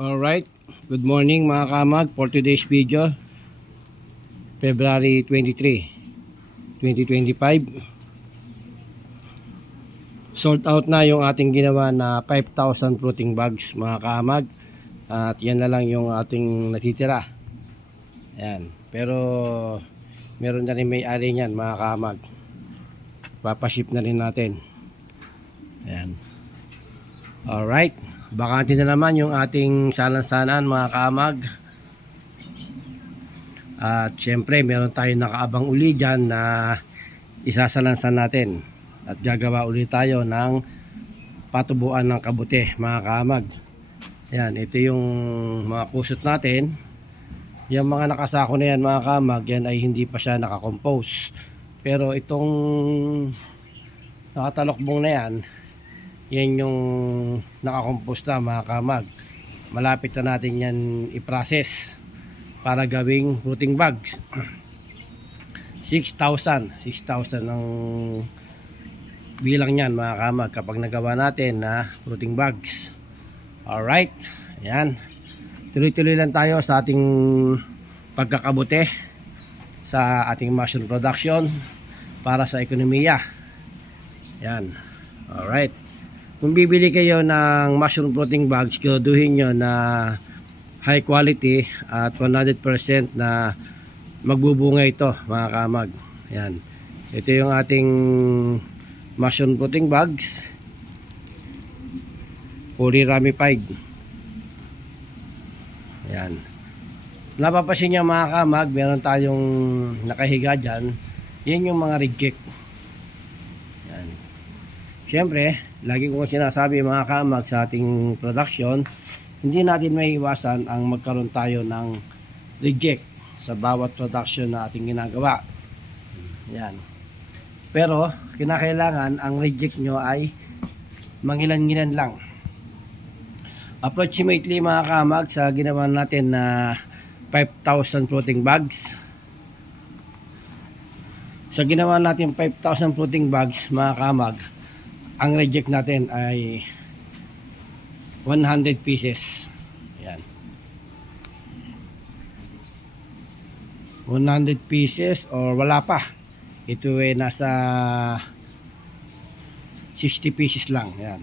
Alright, good morning mga kamag for today's video, February 23, 2025. Sold out na yung ating ginawa na 5,000 floating bags mga kamag. At yan na lang yung ating natitira. Ayan. Pero meron na rin may-ari niyan mga kamag. Papaship na rin natin. Ayan. Alright. Bakante na naman yung ating salansanan mga kamag. At syempre meron tayong nakaabang uli dyan na isasalansan natin. At gagawa ulit tayo ng patubuan ng kabute mga kamag. Yan, ito yung mga kusot natin. Yung mga nakasako na yan mga kamag, yan ay hindi pa siya nakakompose. Pero itong nakatalokbong na yan, yan yung nakakompose na mga kamag. Malapit na natin yan i-process para gawing fruiting bags. 6,000 ang bilang yan mga kamag kapag nagawa natin na fruiting bags. Alright, yan. Tuloy-tuloy lang tayo sa ating pagkakabute sa ating mushroom production para sa ekonomiya. Yan. Alright. Kung bibili kayo ng mushroom floating bags, siguraduhin nyo na high quality at 100% na magbubunga ito mga kamag. Yan. Ito yung ating mushroom floating bags. Fully ramified. Yan. Napapasin nyo mga kamag, meron tayong nakahiga dyan. Yan yung mga reject. Yan. Siyempre, lagi ko sinasabi mga kamag sa ating production, hindi natin may iwasan ang magkaroon tayo ng reject sa bawat production na ating ginagawa. Yan. Pero, kinakailangan ang reject nyo ay mangilan-ngilan lang. Approximately mga kamag sa ginawa natin na 5,000 floating bags. Sa ginawa natin 5,000 floating bags mga kamag, ang reject natin ay 100 pieces. Ayan. 100 pieces or wala pa. Ito ay nasa 60 pieces lang. Ayan.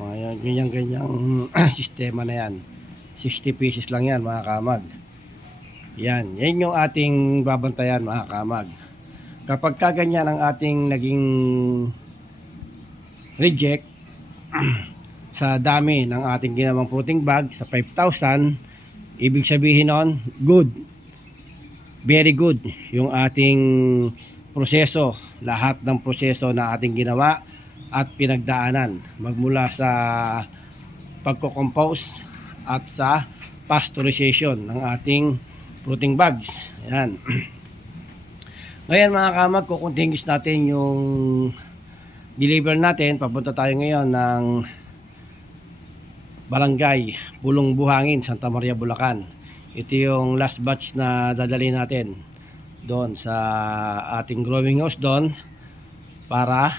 Mga ganyan-ganyang sistema na yan. 60 pieces lang yan mga kamag. Yan. Yan yung ating babantayan mga kamag. Kapag kaganyan ang ating naging reject sa dami ng ating ginawang floating bag sa 5,000, ibig sabihin nun, good. Very good. Yung ating proseso, lahat ng proseso na ating ginawa at pinagdaanan magmula sa pagko-compose at sa pasteurization ng ating floating bags. Ayan. Ngayon mga kamag, kukontingus natin yung deliver natin. Papunta tayo ngayon ng Barangay Bulong Buhangin, Santa Maria, Bulacan. Ito yung last batch na dadalhin natin doon sa ating growing house doon para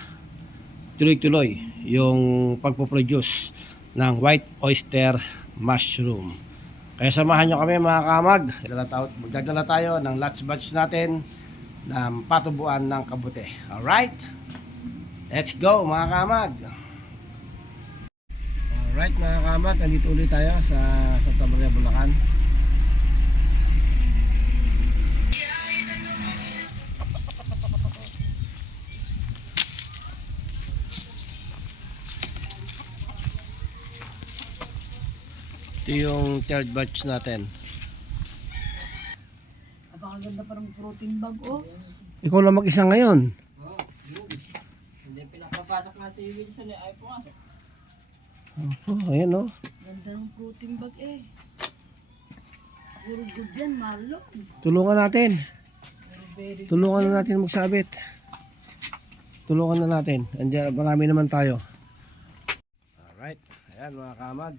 tuloy-tuloy yung pagpo-produce ng white oyster mushroom. Kaya samahan nyo kami mga kamag. Magdadala tayo ng last batch natin ng patubuan ng kabute. Alright? Let's go mga kamag. Alright mga kamag, nandito ulit tayo sa Santa Maria, Bulacan. Ito yung third batch natin. Napakaganda parang protein bag, oh. Ikaw lang mag-isa ngayon. Hindi pinapapasok na si Wilson, eh. Ay, pumasok. Oh, ayan oh. Ganda ng protein bag, eh. Puro good yan, malo. Tulungan natin. Very Tulungan na natin magsabit. Tulungan na natin. Andiyan, marami naman tayo. Alright. Ayan mga kamag.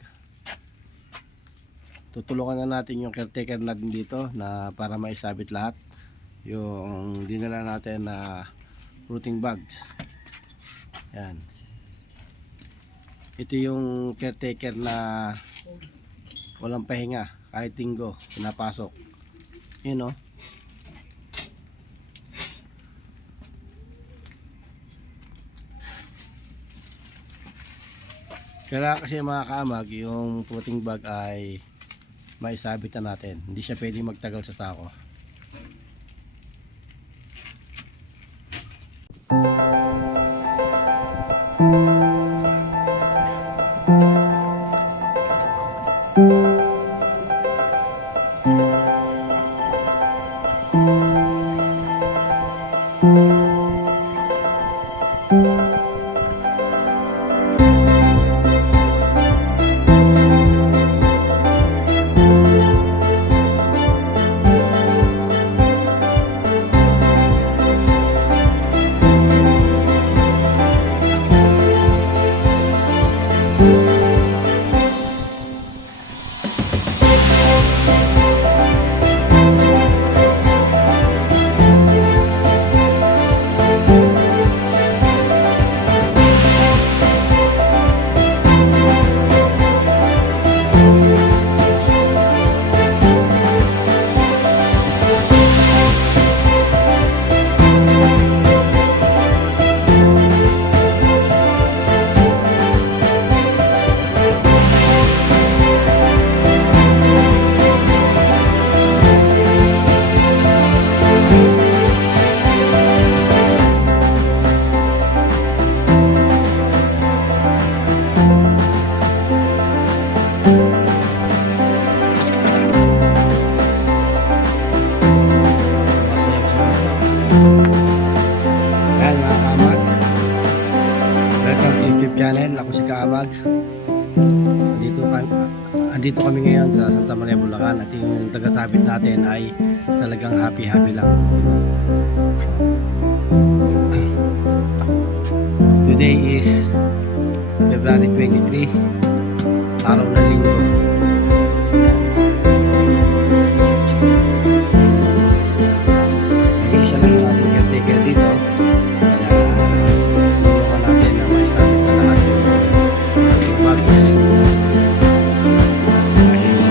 Tutulungan na natin yung caretaker natin dito na para maisabit lahat yung dinala natin na fruiting bags. Yan. Ito yung caretaker na Walang pahinga. Kahit linggo, pinapasok. Yun, oh. Kaya kasi mga kaamag, yung floating bag ay maisabit na natin. Hindi siya pwedeng magtagal sa sako. Ayan mga kaamag, welcome to YouTube channel. Ako si Kaamag. Andito kami ngayon sa Santa Maria, Bulacan. At yung tagasabit natin ay talagang happy lang. Today is February 23, araw ng linggo. Isa lang yung ating caretaker dito, kaya tulungan natin na maisabit na lahat yung ating bags dahil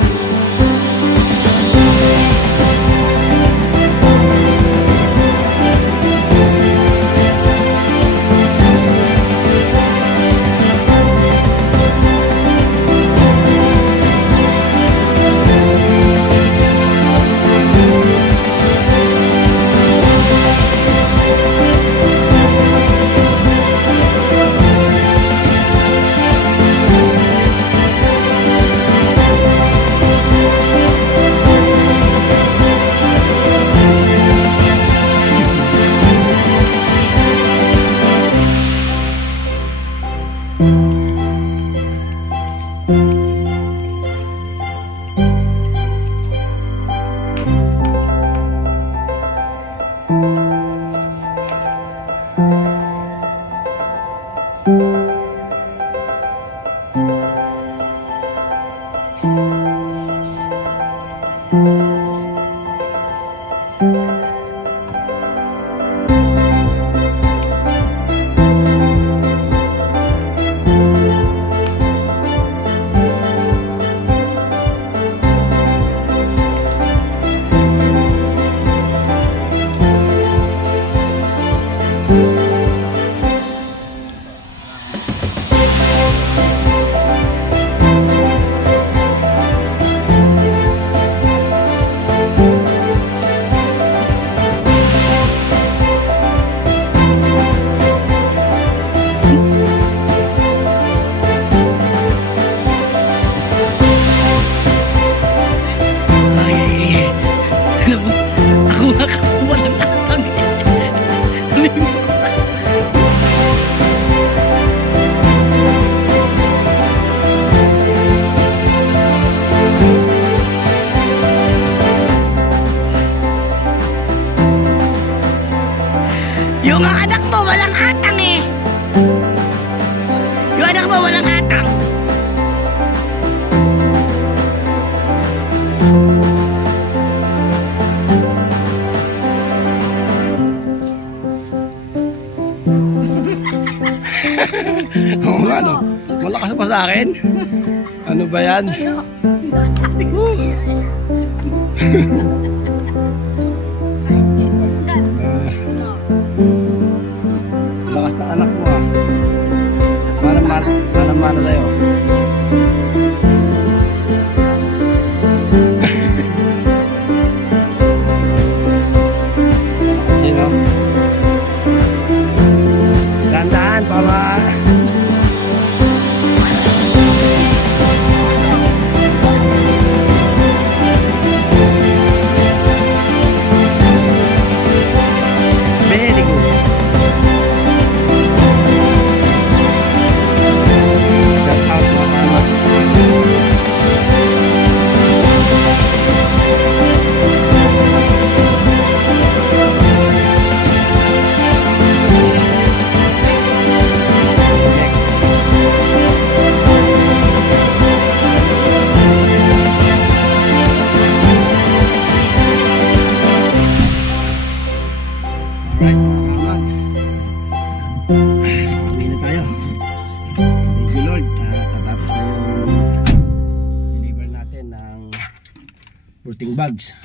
Yung anak mo walang atang eh. Yung anak mo walang atang. Oo nga no, malakas pa sa akin. Ano ba yan? Lakas ng anak mo ah. Mana sa'yo. Yun o. Dahan-dahan, pama. Very good. Shout out mga mama. Next. Alright, mga uwi na tayo. Thank you Lord. Tatapos na yung deliver natin ng fruiting bags.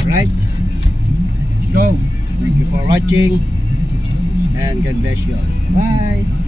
Alright, let's go. Thank you for watching and God bless you all. Bye.